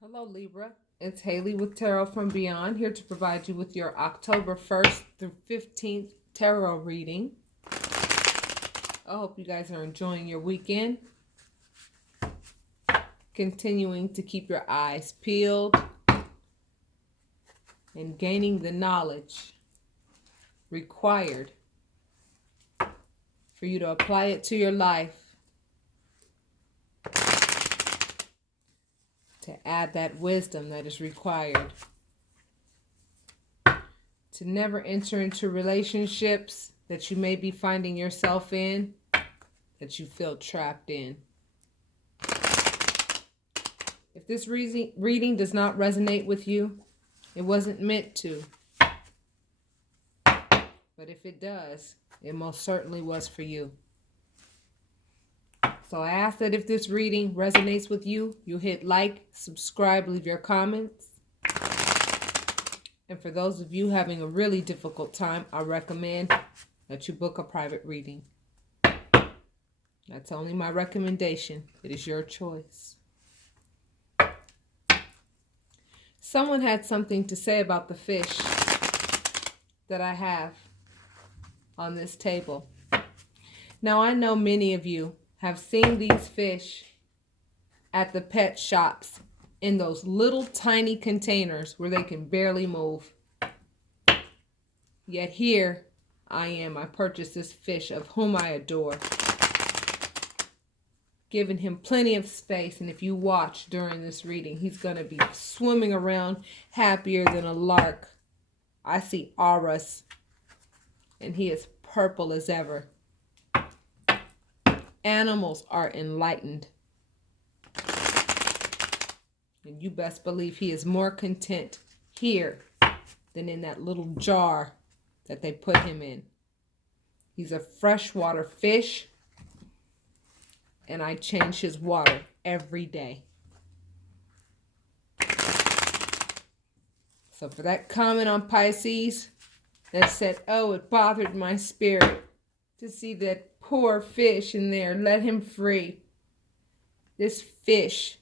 Hello, Libra. It's Haley with Tarot from Beyond, here to provide you with your October 1st through 15th tarot reading. I hope you guys are enjoying your weekend. Continuing to keep your eyes peeled and gaining the knowledge required for you to apply it to your life, to add that wisdom that is required, to never enter into relationships that you may be finding yourself in, that you feel trapped in. If this reading does not resonate with you, it wasn't meant to. But if it does, it most certainly was for you. So I ask that if this reading resonates with you, you hit like, subscribe, leave your comments. And for those of you having a really difficult time, I recommend that you book a private reading. That's only my recommendation. It is your choice. Someone had something to say about the fish that I have on this table. Now, I know many of you have seen these fish at the pet shops in those little tiny containers where they can barely move. Yet here I purchased this fish of whom I adore, giving him plenty of space, and if you watch during this reading, he's going to be swimming around happier than a lark. I see auras, and he is purple as ever. Animals are enlightened. And you best believe he is more content here than in that little jar that they put him in. He's a freshwater fish, and I change his water every day. So for that comment on Pisces that said, oh, it bothered my spirit to see that poor fish in there, let him free. This fish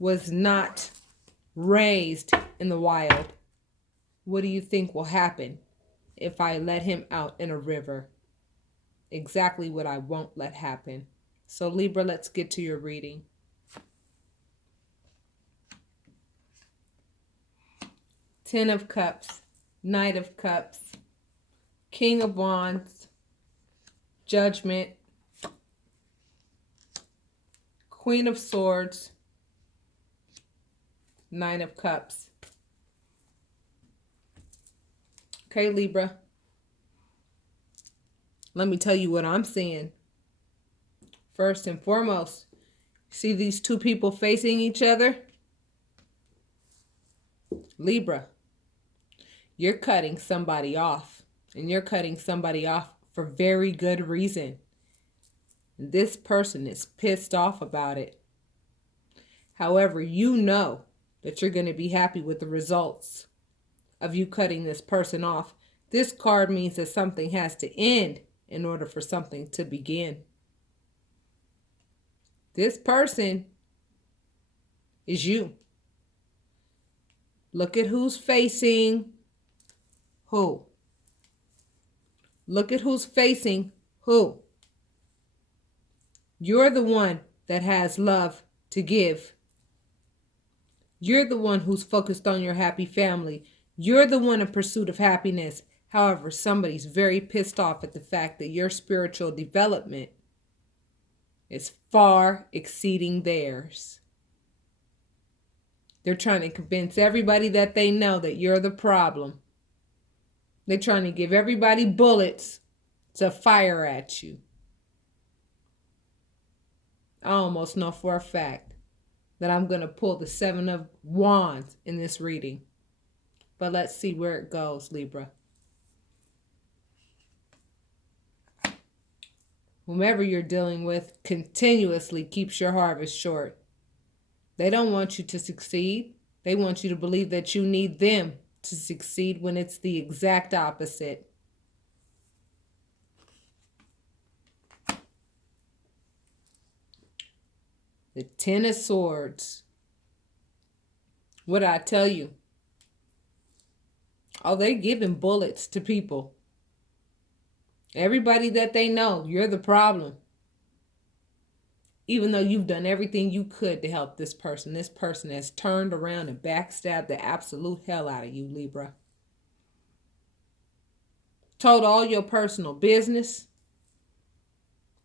was not raised in the wild. What do you think will happen if I let him out in a river? Exactly what I won't let happen. So Libra, let's get to your reading. Ten of Cups, Knight of Cups, King of Wands, Judgment, Queen of Swords, Nine of Cups. Okay, Libra. Let me tell you what I'm seeing. First and foremost, see these two people facing each other? Libra, you're cutting somebody off. And you're cutting somebody off for very good reason. This person is pissed off about it. However, you know that you're going to be happy with the results of you cutting this person off. This card means that something has to end in order for something to begin. This person is you. Look at who's facing who. Look at who's facing who. You're the one that has love to give. You're the one who's focused on your happy family. You're the one in pursuit of happiness. However, somebody's very pissed off at the fact that your spiritual development is far exceeding theirs. They're trying to convince everybody that they know that you're the problem. They're trying to give everybody bullets to fire at you. I almost know for a fact that I'm going to pull the Seven of Wands in this reading. But let's see where it goes, Libra. Whomever you're dealing with continuously keeps your harvest short. They don't want you to succeed. They want you to believe that you need them to succeed when it's the exact opposite. The Ten of Swords. What did I tell you? Oh, they're giving bullets to people. Everybody that they know, you're the problem. Even though you've done everything you could to help this person has turned around and backstabbed the absolute hell out of you, Libra. Told all your personal business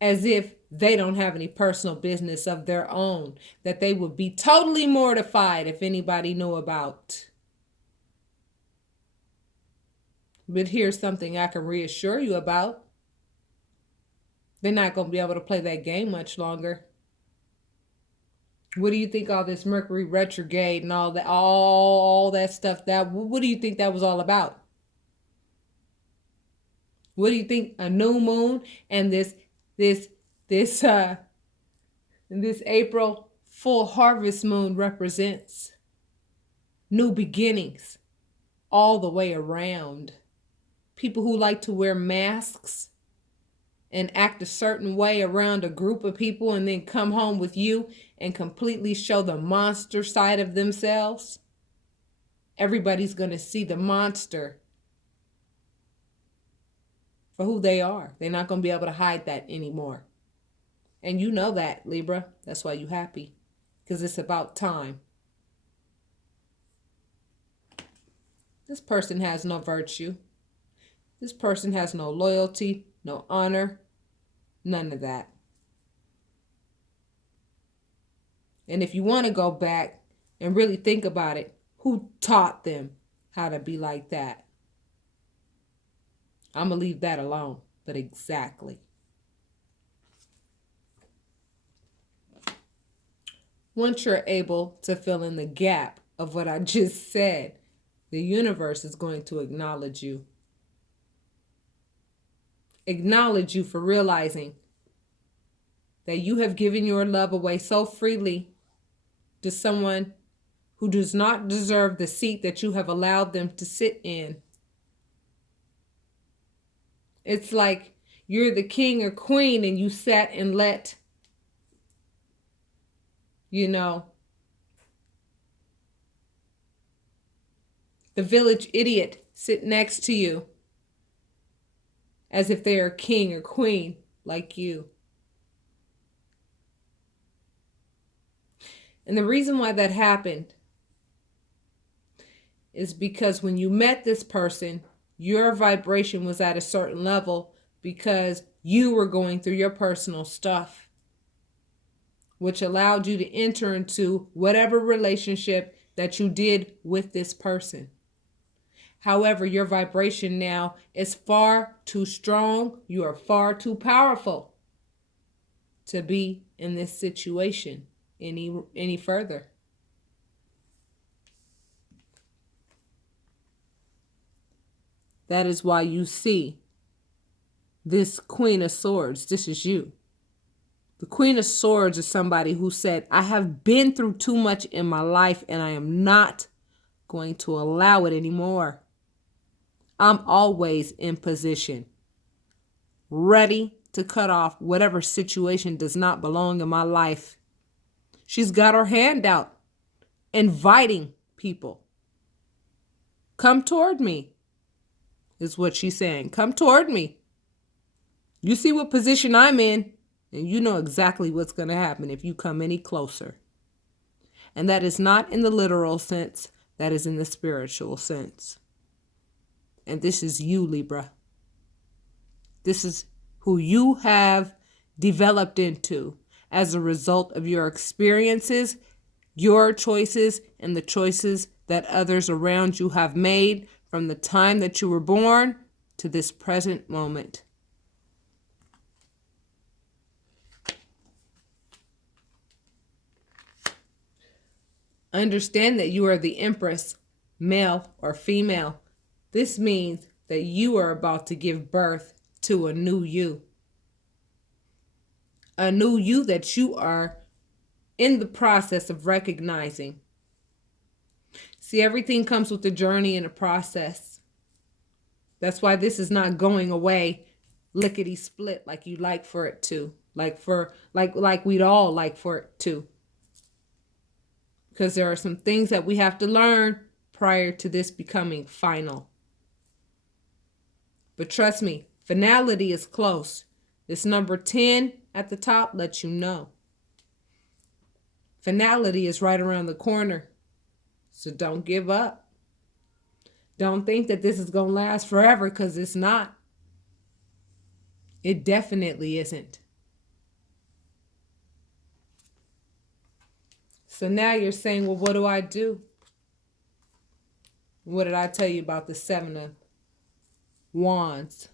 as if they don't have any personal business of their own that they would be totally mortified if anybody knew about. But here's something I can reassure you about. They're not going to be able to play that game much longer. What do you think all this Mercury retrograde and all that stuff, what do you think that was all about? What do you think a new moon and this April full harvest moon represents? New beginnings all the way around. People who like to wear masks and act a certain way around a group of people and then come home with you and completely show the monster side of themselves. Everybody's going to see the monster for who they are. They're not going to be able to hide that anymore. And you know that, Libra. That's why you're happy. Because it's about time. This person has no virtue. This person has no loyalty, no honor, none of that. And if you want to go back and really think about it, who taught them how to be like that? I'm going to leave that alone, but exactly. Once you're able to fill in the gap of what I just said, the universe is going to acknowledge you. Acknowledge you for realizing that you have given your love away so freely to someone who does not deserve the seat that you have allowed them to sit in. It's like you're the king or queen and you sat and let, the village idiot sit next to you as if they are king or queen like you. And the reason why that happened is because when you met this person, your vibration was at a certain level because you were going through your personal stuff, which allowed you to enter into whatever relationship that you did with this person. However, your vibration now is far too strong. You are far too powerful to be in this situation any further. That is why you see this Queen of Swords. This is you. The Queen of Swords is somebody who said, I have been through too much in my life and I am not going to allow it anymore. I'm always in position, ready to cut off whatever situation does not belong in my life. She's got her hand out, inviting people. Come toward me, is what she's saying. Come toward me. You see what position I'm in, and you know exactly what's going to happen if you come any closer. And that is not in the literal sense, that is in the spiritual sense. And this is you, Libra. This is who you have developed into as a result of your experiences, your choices, and the choices that others around you have made from the time that you were born to this present moment. Understand that you are the Empress, male or female. This means that you are about to give birth to a new you. A new you that you are in the process of recognizing. See, everything comes with a journey and a process. That's why this is not going away lickety split like you'd like for it to. Like we'd all like for it to. because there are some things that we have to learn prior to this becoming final. But trust me, finality is close. This number 10 at the top lets you know. Finality is right around the corner. So don't give up. Don't think that this is going to last forever, because it's not. It definitely isn't. So now you're saying, well, what do I do? What did I tell you about the 7 of Wands?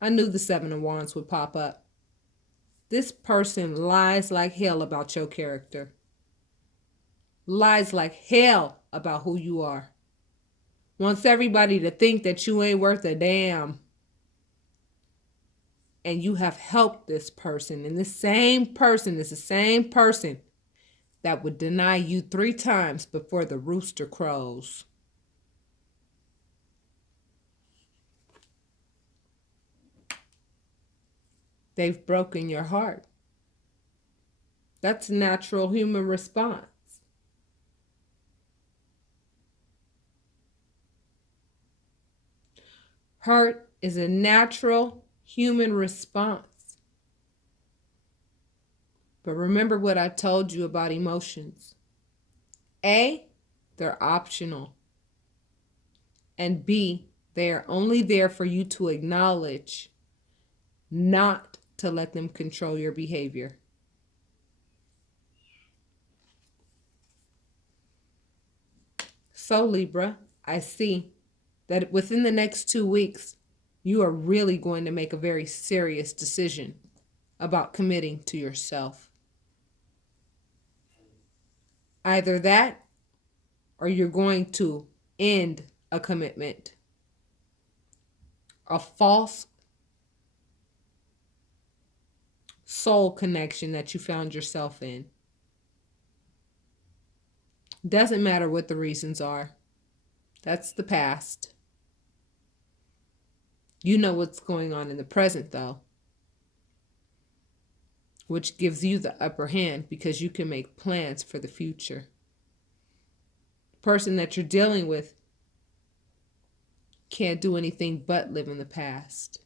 I knew the 7 of Wands would pop up. This person lies like hell about your character. Lies like hell about who you are. Wants everybody to think that you ain't worth a damn. And you have helped this person. And this same person is the same person that would deny you 3 times before the rooster crows. They've broken your heart. That's a natural human response. Hurt is a natural human response. But remember what I told you about emotions. A, they're optional. And B, they are only there for you to acknowledge, not to let them control your behavior. So Libra, I see that within the next 2 weeks, you are really going to make a very serious decision about committing to yourself. Either that, or you're going to end a commitment, a false soul connection that you found yourself in. Doesn't matter what the reasons are. That's the past. You know what's going on in the present, though, which gives you the upper hand because you can make plans for the future. The person that you're dealing with can't do anything but live in the past,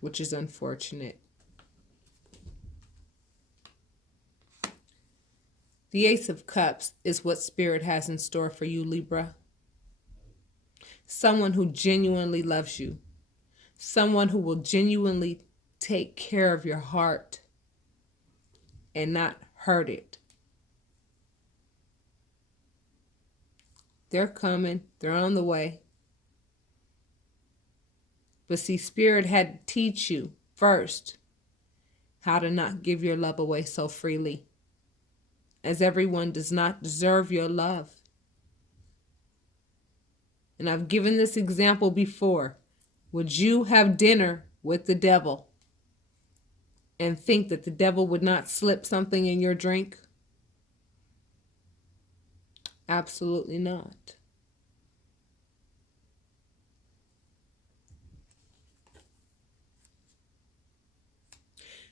which is unfortunate. The Ace of Cups is what Spirit has in store for you, Libra. Someone who genuinely loves you. Someone who will genuinely take care of your heart and not hurt it. They're coming. They're on the way. But see, Spirit had to teach you first how to not give your love away so freely, as everyone does not deserve your love. And I've given this example before. Would you have dinner with the devil and think that the devil would not slip something in your drink? Absolutely not.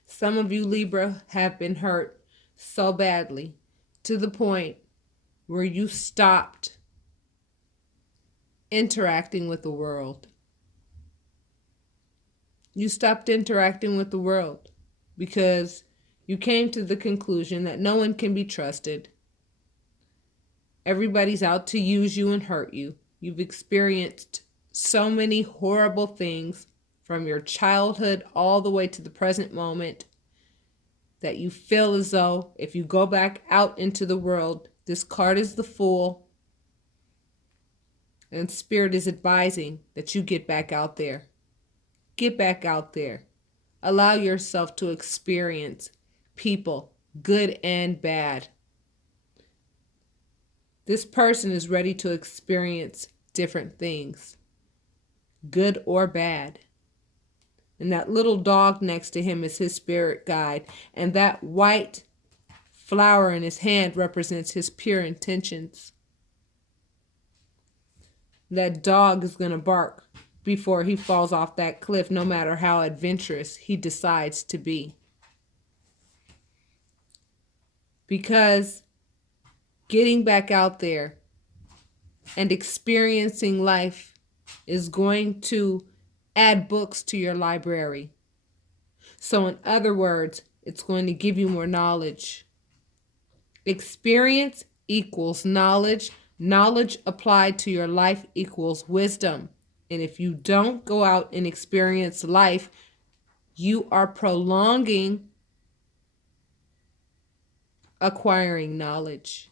Some of you, Libra, have been hurt so badly to the point where you stopped interacting with the world. You stopped interacting with the world because you came to the conclusion that no one can be trusted. Everybody's out to use you and hurt you. You've experienced so many horrible things from your childhood all the way to the present moment that you feel as though if you go back out into the world, this card is the Fool, and Spirit is advising that you get back out there. Get back out there. Allow yourself to experience people, good and bad. This person is ready to experience different things, good or bad. And that little dog next to him is his spirit guide. And that white flower in his hand represents his pure intentions. That dog is going to bark before he falls off that cliff, no matter how adventurous he decides to be. Because getting back out there and experiencing life is going to add books to your library. So in other words, it's going to give you more knowledge. Experience equals knowledge. Knowledge applied to your life equals wisdom. And if you don't go out and experience life, you are prolonging acquiring knowledge.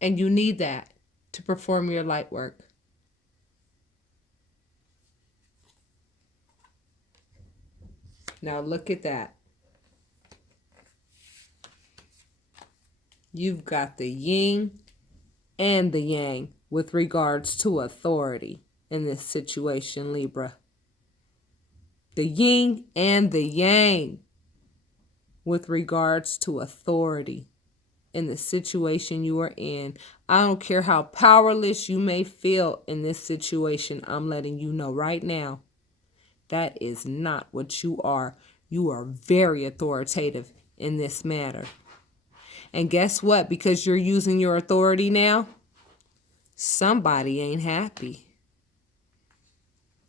And you need that to perform your light work. Now look at that. You've got the yin and the yang with regards to authority in this situation, Libra. The yin and the yang with regards to authority in the situation you are in. I don't care how powerless you may feel in this situation. I'm letting you know right now, that is not what you are. You are very authoritative in this matter. And guess what? Because you're using your authority now, somebody ain't happy.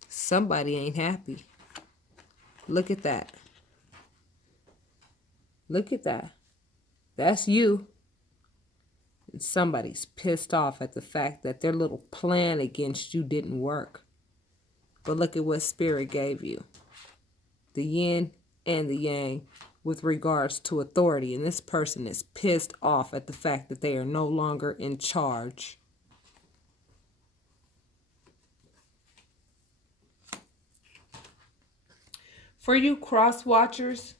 Somebody ain't happy. Look at that. Look at that. That's you. And somebody's pissed off at the fact that their little plan against you didn't work. But look at what Spirit gave you. The yin and the yang with regards to authority. And this person is pissed off at the fact that they are no longer in charge. For you cross watchers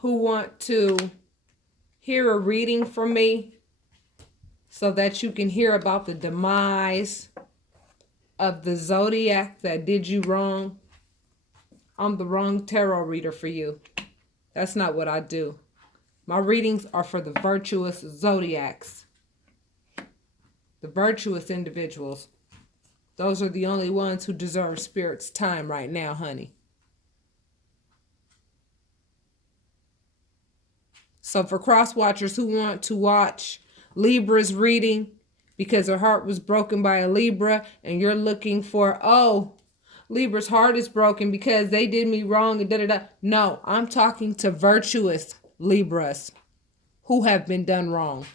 who want to hear a reading from me so that you can hear about the demise of the zodiac that did you wrong, I'm the wrong tarot reader for you. That's not what I do. My readings are for the virtuous zodiacs. The virtuous individuals. Those are the only ones who deserve Spirit's time right now, honey. So for cross watchers who want to watch Libra's reading because her heart was broken by a Libra and you're looking for, oh, Libra's heart is broken because they did me wrong and da-da-da. No, I'm talking to virtuous Libras who have been done wrong.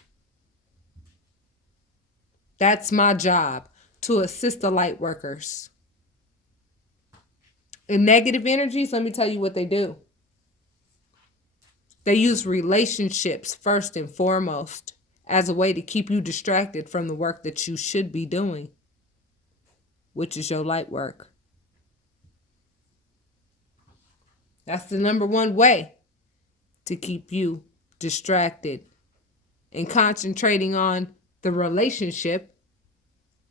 That's my job, to assist the light workers. In negative energies, let me tell you what they do. They use relationships first and foremost as a way to keep you distracted from the work that you should be doing, which is your light work. That's the number one way to keep you distracted and concentrating on the relationship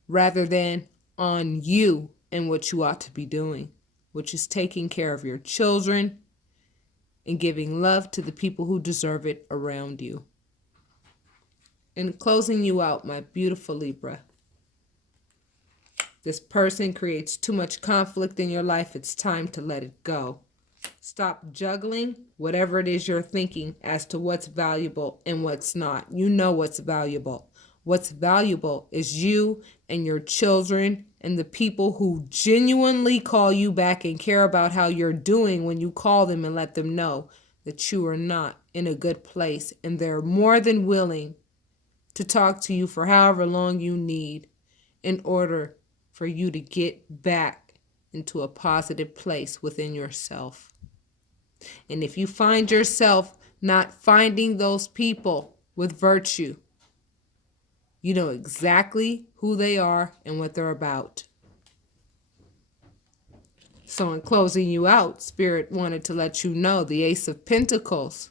rather than on you and what you ought to be doing, which is taking care of your children and giving love to the people who deserve it around you. In closing you out, my beautiful Libra, this person creates too much conflict in your life. It's time to let it go. Stop juggling whatever it is you're thinking as to what's valuable and what's not. You know what's valuable. What's valuable is you and your children and the people who genuinely call you back and care about how you're doing when you call them and let them know that you are not in a good place, and they're more than willing to talk to you for however long you need in order for you to get back into a positive place within yourself. And if you find yourself not finding those people with virtue, you know exactly who they are and what they're about. So in closing you out, Spirit wanted to let you know the Ace of Pentacles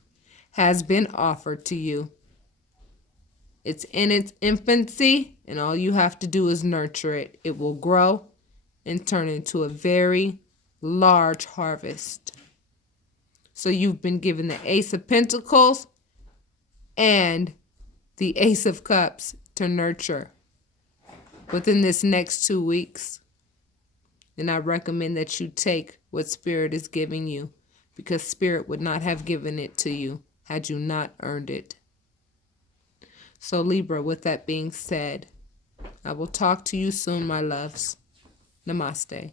has been offered to you. It's in its infancy, and all you have to do is nurture it. It will grow and turn into a very large harvest. So you've been given the Ace of Pentacles and the Ace of Cups to nurture within this next 2 weeks. And I recommend that you take what Spirit is giving you because Spirit would not have given it to you had you not earned it. So Libra, with that being said, I will talk to you soon, my loves. Namaste.